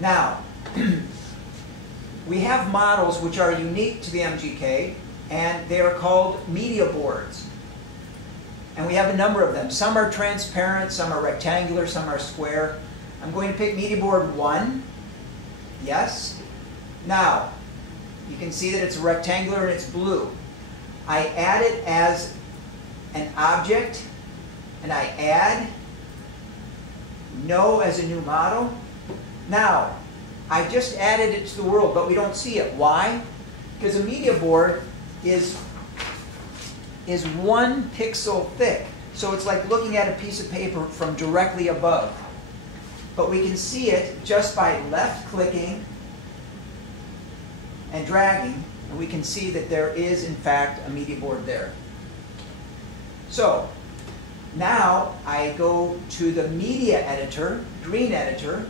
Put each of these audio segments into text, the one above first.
Now, we have models which are unique to the MGK, and they are called media boards. And we have a number of them. Some are transparent, some are rectangular, some are square. I'm going to pick media board 1. Yes. Now, you can see that it's rectangular and it's blue. I add it as an object, and I add no as a new model. Now, I just added it to the world, but we don't see it. Why? Because a media board is 1 pixel thick. So it's like looking at a piece of paper from directly above. But we can see it just by left-clicking and dragging, and we can see that there is, in fact, a media board there. So, now I go to the media editor, green editor,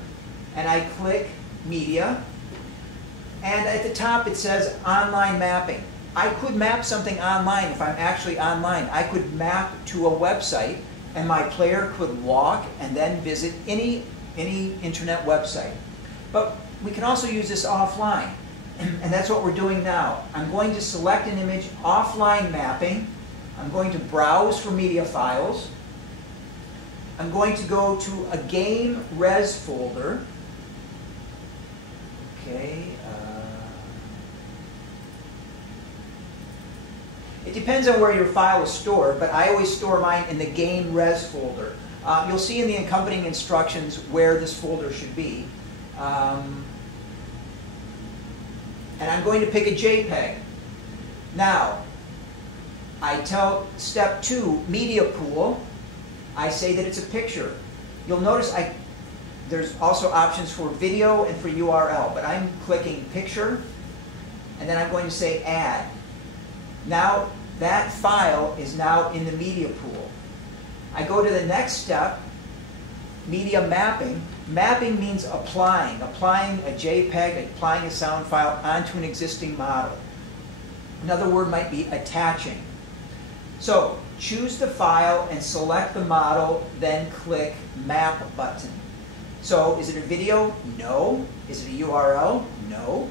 and I click media, and at the top it says online mapping. I could map something online if I'm actually online. I could map to a website, and my player could walk and then visit any internet website. But we can also use this offline, and that's what we're doing now. I'm going to select an image, offline mapping. I'm going to browse for media files. I'm going to go to a game res folder. Okay. It depends on where your file is stored, but I always store mine in the game res folder. You'll see in the accompanying instructions where this folder should be. And I'm going to pick a JPEG. Now, I tell step 2, media pool. I say that it's a picture. You'll notice there's also options for video and for URL, but I'm clicking picture, and then I'm going to say add. Now that file is now in the media pool. I go to the next step, media mapping. Mapping means applying a JPEG, applying a sound file onto an existing model. Another word might be attaching. So choose the file and select the model, then click map button. So is it a video? No. Is it a URL? No.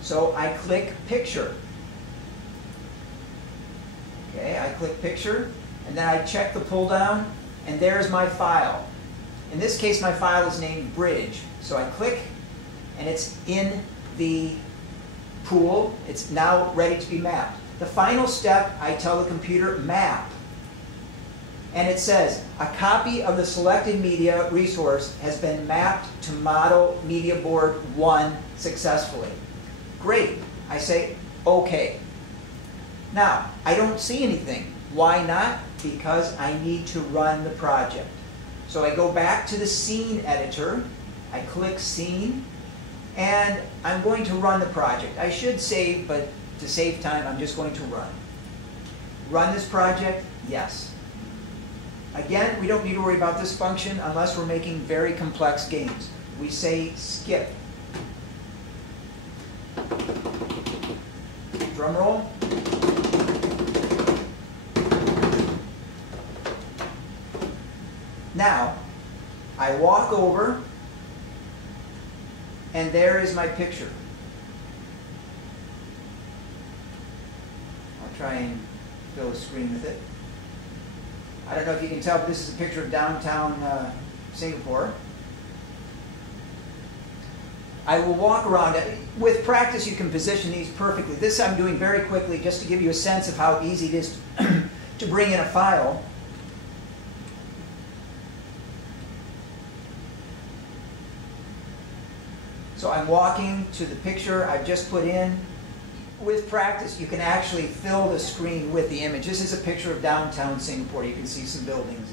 So I click picture. Okay, I click picture, and then I check the pull down, and there's my file. In this case, my file is named bridge. So I click, and it's in the pool. It's now ready to be mapped. The final step, I tell the computer map. And it says, a copy of the selected media resource has been mapped to model media board 1 successfully. Great. I say, OK. Now, I don't see anything. Why not? Because I need to run the project. So I go back to the scene editor. I click scene, and I'm going to run the project. I should save, but to save time, I'm just going to run. Run this project? Yes. Again, we don't need to worry about this function unless we're making very complex games. We say skip. Drum roll. Now, I walk over, and there is my picture. I'll try and fill the screen with it. I don't know if you can tell, but this is a picture of downtown Singapore. I will walk around it. With practice, you can position these perfectly. This I'm doing very quickly just to give you a sense of how easy it is to bring in a file. So I'm walking to the picture I've just put in. With practice, you can actually fill the screen with the image. This is a picture of downtown Singapore. You can see some buildings.